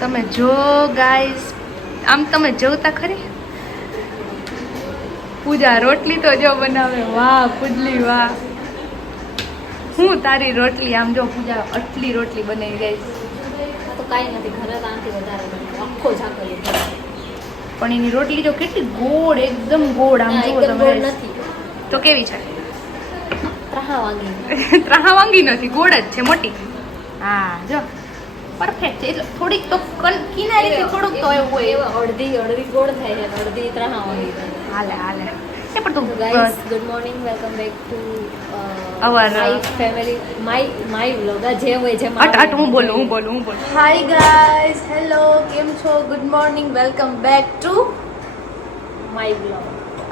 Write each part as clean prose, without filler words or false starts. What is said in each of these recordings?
તમે જો ગાઈસ, આમ તમે જોતા ખરી પૂજા રોટલી તો જો બનાવે. વાહ પૂજલી વાહ, હું તારી રોટલી આમ જો પૂજા આટલી રોટલી બનાવી ગઈ. તો કાંઈ નથી, ઘરે આનાથી વધારે બને આખો ઝાકો લીધો. પણ એની રોટલી જો કેટલી ગોળ, એકદમ ગોળ. આમ જુઓ એકદમ તમે ગોળ નથી, તો કેવી છે? ત્રાહા વાંગી. ત્રાહા વાંગી નથી, ગોળ જ છે મોટી. હા જો પરફેક્ટ છે. એટલે થોડીક તો કિનારીથી થોડુંક તો એવું હોય. અડધી ગોળ થાય છે, અડધી ત્રાહા વાંગી થાય. હાલે હાલે એ પણ તું guys, good morning, welcome back to Our, my family, my vlog. જે હોય જેમ હટ હું બોલું. હાય ગાઈસ, હેલો, કેમ છો? Good morning, welcome back to my vlog.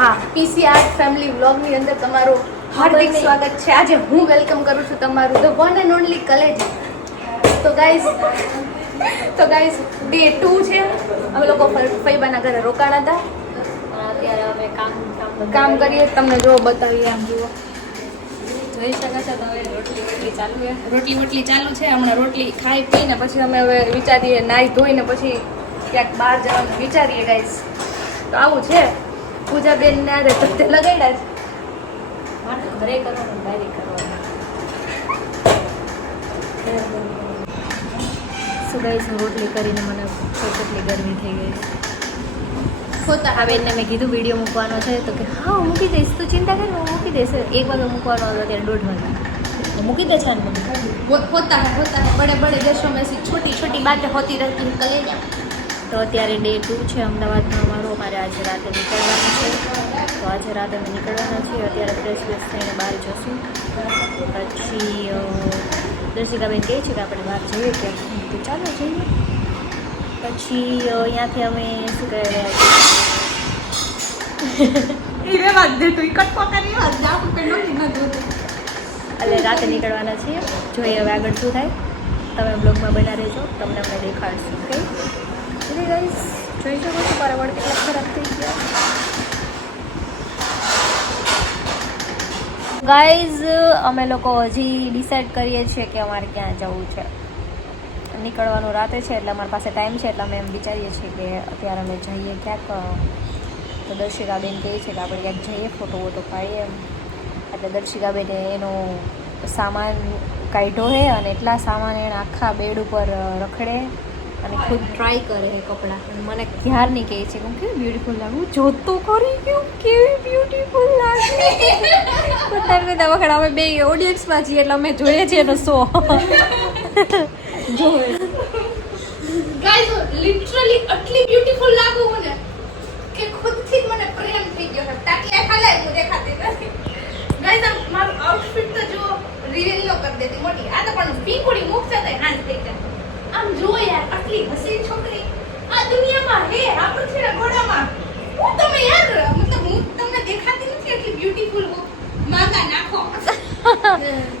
હા પીસીઆર ફેમિલી વ્લોગની અંદર તમારું હાર્દિક સ્વાગત છે. આજે હું વેલકમ કરું છું તમારું ધ વન એન્ડ ઓનલી કલેજી. તો ગાઈસ ડે 2 છે. અમે લોકો ફઈબાના ઘરે રોકાણા હતા. અત્યારે અમે કામ કરીએ, તમને જો બતાવીએ. આમ જુઓ, જોઈ શકો છો તમે, રોટલી ચાલુ છે. રોટલી ચાલુ છે. હમણાં રોટલી ખાઈ પીને પછી અમે હવે વિચારીએ, નાહી ધોઈને પછી ક્યાંક બહાર જવાનું વિચારીએ ગાઈસ. તો આવું છે. પૂજાબેન ને આજે ધત્તે લગાડ્યા છે. મારે ઘરે કરવાનું, ડાયરી કરવાનું. શું ગાઈસ, હું રોટલી કરીને મને કેટલી ગરમી થઈ ગઈ. આ બેનને મેં કીધું વિડીયો મૂકવાનો છે, તો કે હા હું મૂકી દઈશ, તું ચિંતા કરી, હું મૂકી દઈશ. 1 વાગે મૂકવાનો હતો, ત્યારે 1:30 વાગે મૂકી દે છે. होता है बड़े बड़े देशों में ऐसी छोटी छोटी बातें होती रहती है कलेजा. તો અત્યારે ડે 2 છે અમદાવાદમાં અમારો. અમારે આજે રાતે નીકળવાનું છે, તો આજે રાતે અમે નીકળવાના છીએ. અત્યારે ફ્રેશ થઈને બહાર જશું. પછી દર્શિકાબેન કહે છે કે આપણે બહાર જઈએ ક્યાંક, તો ચાલો જઈએ. પછી અહીંયાથી અમે શું કહેવાય એટલે રાતે નીકળવાના છીએ. જોઈએ હવે આગળ શું થાય. તમે બ્લોગમાં બના રહેજો, તમને અમને દેખાડશું. ઓકે એટલે ગાઈસ, જોઈ શકો છો મારા વડ કેટલા ખરાબ થઈ ગયા. ગાઈઝ, અમે લોકો હજી ડિસાઈડ કરીએ છીએ કે અમારે ક્યાં જવું છે. નીકળવાનું રાતે છે એટલે અમારી પાસે ટાઈમ છે, એટલે અમે એમ વિચારીએ છીએ કે અત્યારે અમે જઈએ ક્યાંક. તો દર્શિકાબેન કહે છે કે આપણે ક્યાંક જઈએ, ફોટો વોટો પાડીએ એમ. એટલે દર્શિકાબેને એનો સામાન કાઢ્યો છે, અને એટલા સામાન એને આખા બેડ ઉપર રખડે અને ખુદ ટ્રાય કરે છે કપડાં. મને ક્યારની કહે છે કે હું કેવી બ્યુટીફુલ લાગું, જોતો કરી ગયું કેવી બ્યુટીફુલ લાગે. બતાવી બધા વખત અમે બે ઓડિયન્સમાં છીએ, એટલે અમે જોઈએ છીએ એનો શો. જો ગાઈસ લિટરલી આટલી બ્યુટીફુલ લાગુ હું ને કે ખુદથી મને પ્રેમ થઈ ગયો છે. ટાટિયા ખાલાય હું દેખાતી નથી. ગાઈસ મારું આઉટફિટ તો જો રિવીલ ન કરી દેતી મોટી. આ તો પણ પીકુડી મુખ છે તો હાંસ થઈ જાય. આમ જો યાર, આટલી હસીન છોકરી આ દુનિયામાં હે, આ પૃથ્વીના ગોળામાં. હું તમે યાર, મતલબ હું તમને દેખાતી નથી એટલી બ્યુટીફુલ હું. માંગા નાખો.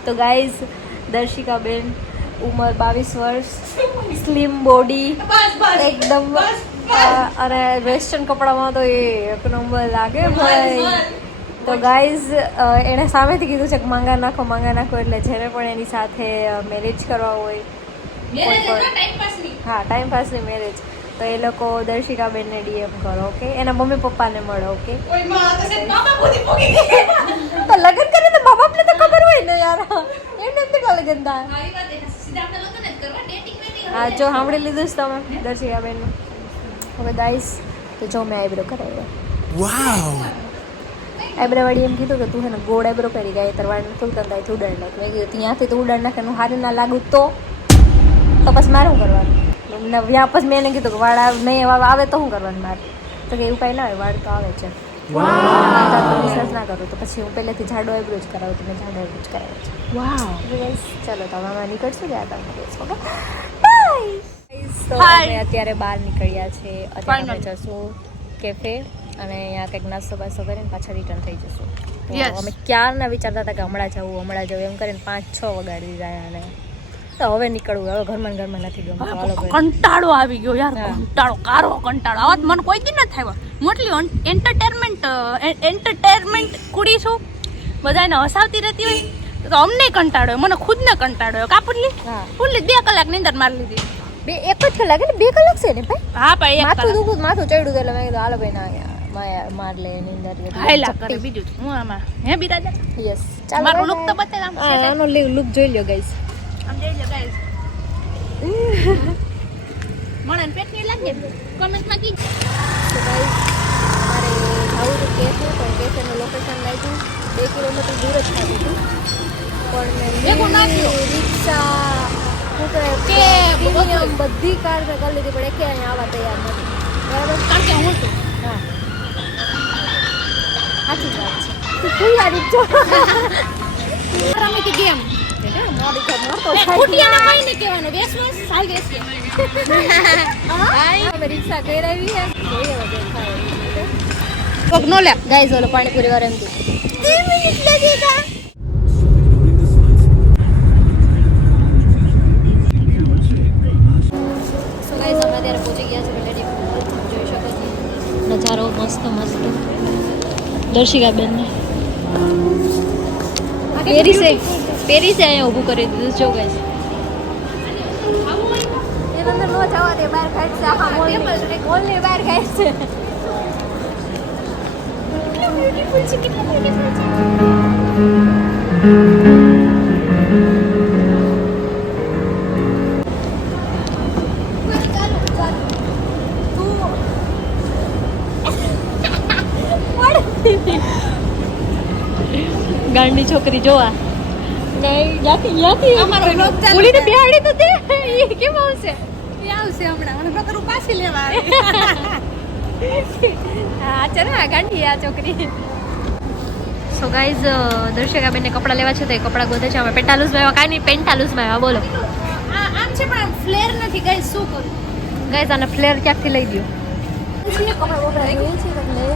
તો ગાઈઝ, દર્શિકાબેન ઉંમર 22 વર્ષ, સ્લિમ બોડી એકદમ, અને વેસ્ટર્ન કપડામાં તો એ એક નંબર લાગે ભાઈ. તો ગાઈઝ, એણે સામેથી કીધું છે કે માંગા નાખો. એટલે જેને પણ એની સાથે મેરેજ કરવા હોય, હા ટાઈમ પાસની મેરેજ, તો એ લોકો દર્શિકાબેનને DM કરો. ઓકે, એના મમ્મી પપ્પાને મળો. ઓકે, તો લગ્ન કરે તો મા બાપને તો ખબર હોય ને યાર, એમને કેટલા લગ્ન થાય. હા, જો સાંભળી લીધું જ તમે દર્શિકાબેનનું. હવે ગાઈસ, તો જો મેં આઈબ્રો કરાવ્યો. વાવ, આઈબ્રો વાળી એમ કીધું કે તું છે ને ગોળ આઈબ્રો કરી ગયા, તરવાડ તું કરતા ઉડાડ નાખ. મેં કીધું ત્યાંથી તો ઉડાડ નાખે, હું સારું ના લાગુ તો પછી મારે શું કરવાનું. ત્યાં પછી મેં એને કીધું કે વાળ નહીં આવે તો શું કરવાનું મારે. તો કે એવું કાંઈ ના હોય, વાળ તો આવે છે. વિશ્વાસ ના કરું તો પછી હું પહેલેથી જાડો આઈબ્રો જ કરાવું, તો મેં જાડો આઈબ્રો જ કરાવ્યો છે. વાવ, ચલો તો હવે નીકળશું ને આ તો અમે અત્યારે બહાર નીકળ્યા છે. અત્યારે અમે જશું કેફે, અને અહીંયા કંઈક નાસ્તો બાસ્તો કરીને પાછા રિટર્ન થઈ જશું. અમે ક્યારના વિચારતા હતા કે હમણાં જવું એમ કરીને 5-6 વગાડી દીધા. અને તો હવે નીકળવું, હવે ઘરમાં નથી ગમતું. કંટાળો આવી ગયો યાર, કંટાળો, કારો કંટાળો. આવા મને કોઈ દી નથી થયો. મોટલી એન્ટરટેનમેન્ટ કુડી છું, બધાને હસાવતી રહેતી હોય તો અમને કંટાળો, મને ખુદને કંટાળો. કાપુરલી પુરલી 2 કલાકની અંદર મારી લીધી. બે એક જ કલાક એટલે 2 કલાક છે ને ભાઈ. હા ભાઈ માથું દુખું માથું ચડ્યું એટલે મેં કીધું હાલો ભાઈ ના માર લે એની અંદર હાયલા કરે બીજું હું આમાં હે બિરાજા યસ ચાલો મારું લુક તો બતાવ આમ આનો લુક જોઈ લ્યો ગાઈસ. આમ જોઈ લો ગાઈસ મને પેટની લાગે કમેન્ટમાં કી તો ગાઈસ મારે જાવું તો કેફે પણ કેફેનું લોકેશન લાગ્યું 2 કિલોમીટર દૂર જ થતું હતું પણ મેં રિક્ષા બધી કાર મેં કરી લીધી પણ એકે અહીંયા આવવા તૈયાર નથી બરાબર કારણ કે હું છું હા સાચી વાત છે તું યારી છો રમી કે ગેમ મોડી તો મોટો કુટિયાને કઈ નહીં કહેવાનું વેસ સાલ વેસ કે અમે રિક્ષા કરાવી હે જોઈએ હવે ખાય કોક નો લે ગાઈસ ઓલો પાણીપુરી વાળા એમ કે 2 મિનિટ लगेगा સો ગાઈસ અમે અત્યારે પહોંચી ગયા છે રેડી જોઈ શકો છો નજારો મસ્ત મસ્ત દર્શિકા બેન ને પેરિસ અહીંયા ઊભું કરી દીધું જો ગાઈસ એ અંદર નો જવા દે બહાર કાઢશે આખા મોલ ની બહાર કાઢશે બ્યુટીફુલ છે કેટલું બ્યુટીફુલ છે ગાંડી છોકરી જોવા અમારો vlog ચાલુ બોલીને બેહાડી તો તે એ કેમ આવશે આવશે હમણાં મને પ્રકારનું પાછી લેવા હા ચાલો આ ગાંડી આ છોકરી સો ગાઈઝ દર્શકા બેનને કપડાં લેવા છે તો એ કપડાં ગોતે છે અમે પેન્ટાલુસમાં આવ્યા કાંઈ નહીં પેન્ટાલુસમાં આવ્યા બોલો આમ છે પણ ફ્લેર નથી ગાઈસ શું કરું ગાઈઝ આને ફ્લેર ક્યાંકથી લઈ દો કપડાં વપડા જોઈએ છે એટલે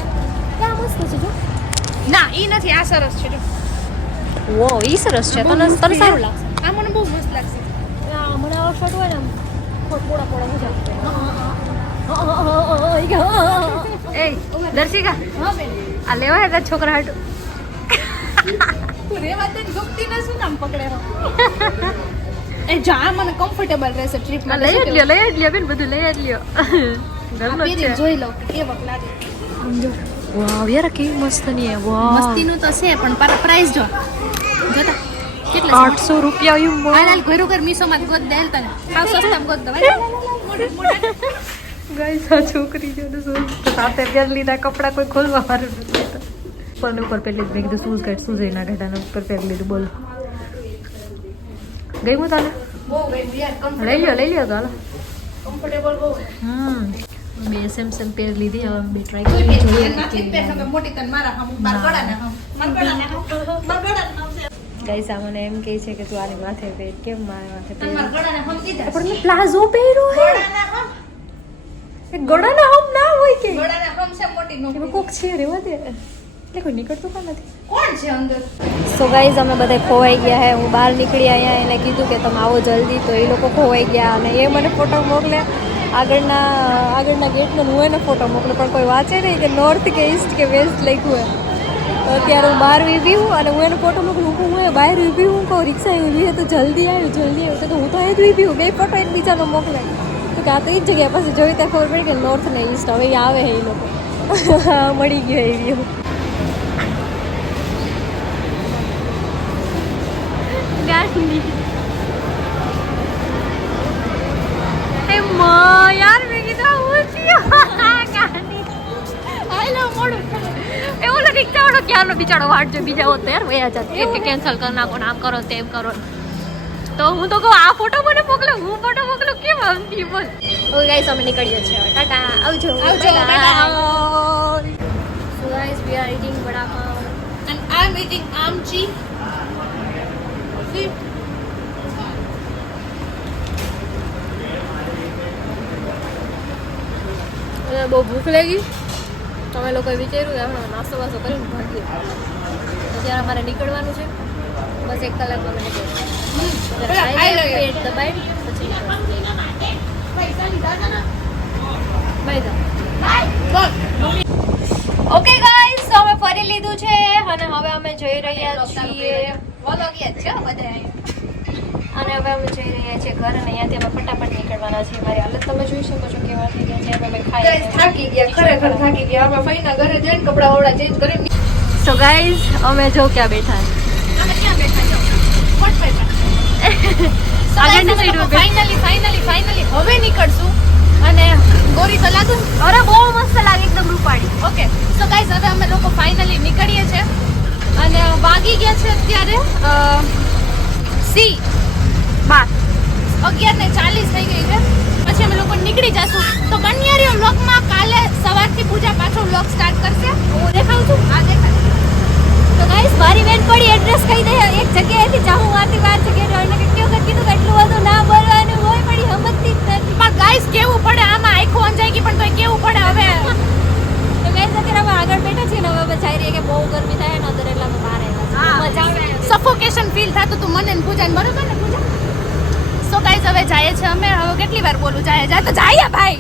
ક્યાં મસ્ત છે જો ના ઈ નથી આ સરસ છે જો વો ઈ સરસ છે તને સારું લાગશે આ મને બહુ મસ્ત લાગશે મને આવો શર્ટ હોય ને પોડા પોડા મજા એ દર્શિકા હા બેન આ લેવા હે તારા છોકરા હાટુ તું રેવા દે દુખતી ને શું કામ પકડે રહો એ જા મને કમ્ફર્ટેબલ રહેશે ટ્રીપ માં લઈ જ લ્યો બેન બધું લઈ જ લ્યો ઘરનો છે જોઈ લો કે કેવક લાગે વાવ યાર કેવી મસ્ત ની હે વાવ મસ્તીનું તો છે પણ પ્રાઇસ જો જોતા કેટલા 800 રૂપિયા આવ્યું હાલ ઘરું ઘર મીસો માં ગોદ દેલ તને હાવ સસ્તામાં ગોદ દવા ગાઈસ આ છોકરી જો ને શૂઝ તો સાથે પહેર લીધા કપડા કોઈ ખોલવા વાળું નથી પણ ઉપર પહેલી મેં કીધું શૂઝ કાઢ શૂઝ ના કાઢાને ઉપર પહેરી લીધું બોલો ગઈ હું તને બહુ ગઈ યાર લઈ લ્યો તો હાલો કમ્ફર્ટેબલ બહુ બે સેમ પહેરી લીધી હવે બે ટ્રાય કોઈ કરી પહેર જોઈએ નથી પહેર કે મોટી તન મારા હમ બાર ગળાના હમ માર ગળાના ગાઈસ આ મને એમ કહે છે કે તું આની માથે પહેર કેમ મારા માથે પહેર માર ગળાના હમ દીધા પણ મેં પ્લાઝો પહેર્યો હે ગળાના હમ એ ગળાના હમ ના હોય કે ગળાના હમ છે મોટી નો એમાં કોક છે રેવા દે એટલે કોઈ નીકળતું પણ નથી કોણ છે અંદર સો ગાઈઝ અમે બધા ખોવાઈ ગયા હે હું બહાર નીકળી અહીંયા એને કીધું કે તમે આવો જલ્દી તો એ લોકો ખોવાઈ ગયા અને એ મને ફોટો મોકલે આગળના ગેટનો હું એને ફોટો મોકલું પણ કોઈ વાંચે નહીં કે નોર્થ કે ઈસ્ટ કે વેસ્ટ લખ્યું હે તો અત્યારે હું બહાર ઊભી હું અને હું એને ફોટો મોકલું હું બહાર ઊભી હું કહું રિક્ષા ઊભી હે તો જલ્દી આવ્યું તો હું તો અહીં જ ઊભી હું બે ફોટો એકબીજાનો મોકલે તો કે આ તો એ જ જગ્યા પછી જોઈ ત્યાં ખબર પડી કે નોર્થ ને ઈસ્ટ હવે એ આવે હે એ લોકો મળી ગયો એ વ્યૂ यार मैं कितना એવું નથી ચાલો ક્યારનો બિચારો વાટ જો બીજા હોત યાર વયા જાત કે કેન્સલ કર નાખો આમ કરો તેમ કરો તો હું તો કહું આ ફોટો મને મોકલો હું ફોટો મોકલું કેમ આમથી બોલ ઓકે ગાઈસ અમે નીકળીએ છીએ ટાટા આવજો so guys we are eating વડા પાવ and I'm eating amchi see બહુ ભૂખ લાગી તમે લોકોએ વિચાર્યું કે હમણાં નાસ્તો વાસ્તો કરીને ભાગીએ અત્યારે અમારે નીકળવાનું છે બસ 1 કલાકમાં અમે નીકળીએ દબાઈ પછી ઓકે ગાઈસ તો અમે ફરી લીધું છે અને હવે અમે જઈ રહ્યા છીએ વલોગિયા છે બધા અને હવે અમે જઈ રહ્યા છીએ ઘર અને અહીંયાથી અમે ફટાફટ નીકળવાના છીએ. મારી હાલત તમે જોઈ શકો છો કેવા થઈ ગયા છે. હવે અમે ગાઈસ થાકી ગયા, ખરેખર થાકી ગયા. આપણે ફઈના ઘરે જઈને કપડા ઓડા ચેન્જ કરીને સો ગાઈઝ અમે જો ક્યાં બેઠા અમે ક્યાં બેઠા છો? સ્પોટ ફાઇનલી હવે નીકળશું. અને ગોરી તો લાગુ અરે બહુ મસ્ત લાગે એકદમ રૂપાળી. ઓકે સો ગાઈસ હવે અમે લોકો ફાઇનલી નીકળીએ છીએ અને વાગી ગયા છે અત્યારે સી 11:40 થઈ ગઈ છે. પછી અમે લોકો નીકળી જશું. તો બન્યા રહ્યો વ્લોગમાં. કાલે સવારથી પૂજા પાછો વ્લોગ સ્ટાર્ટ કરશે. હું દેખાઉં છું. આ દેખાય. તો ગાઈઝ મારી બેન પડી એડ્રેસ કહી દે. એક જગ્યાએથી જાઉં વારથી વાર જગ્યાએ અને કેટલી વખત કીધું કે એટલું બધું ના બોલવાનું હોય પડી સમજતી જ નથી. પણ ગાઈસ કેવું પડે આમાં આખું અંજાઈ ગઈ પણ તોય કેવું પડે હવે. તો ગાઈઝ અત્યારે અમે આગળ બેઠા છીએ ને હવે બચાઈ રહી કે બહુ ગરમી થાય ને અંદર એટલે અમે બહાર આવ્યા છીએ. મજા આવે. સફોકેશન ફીલ થતું તું મને ને પૂજાને, બરોબર ને પૂજા? સો ગાઈસ હવે જાય છે અમે. હવે કેટલી વાર બોલું જાય તો જાય ભાઈ.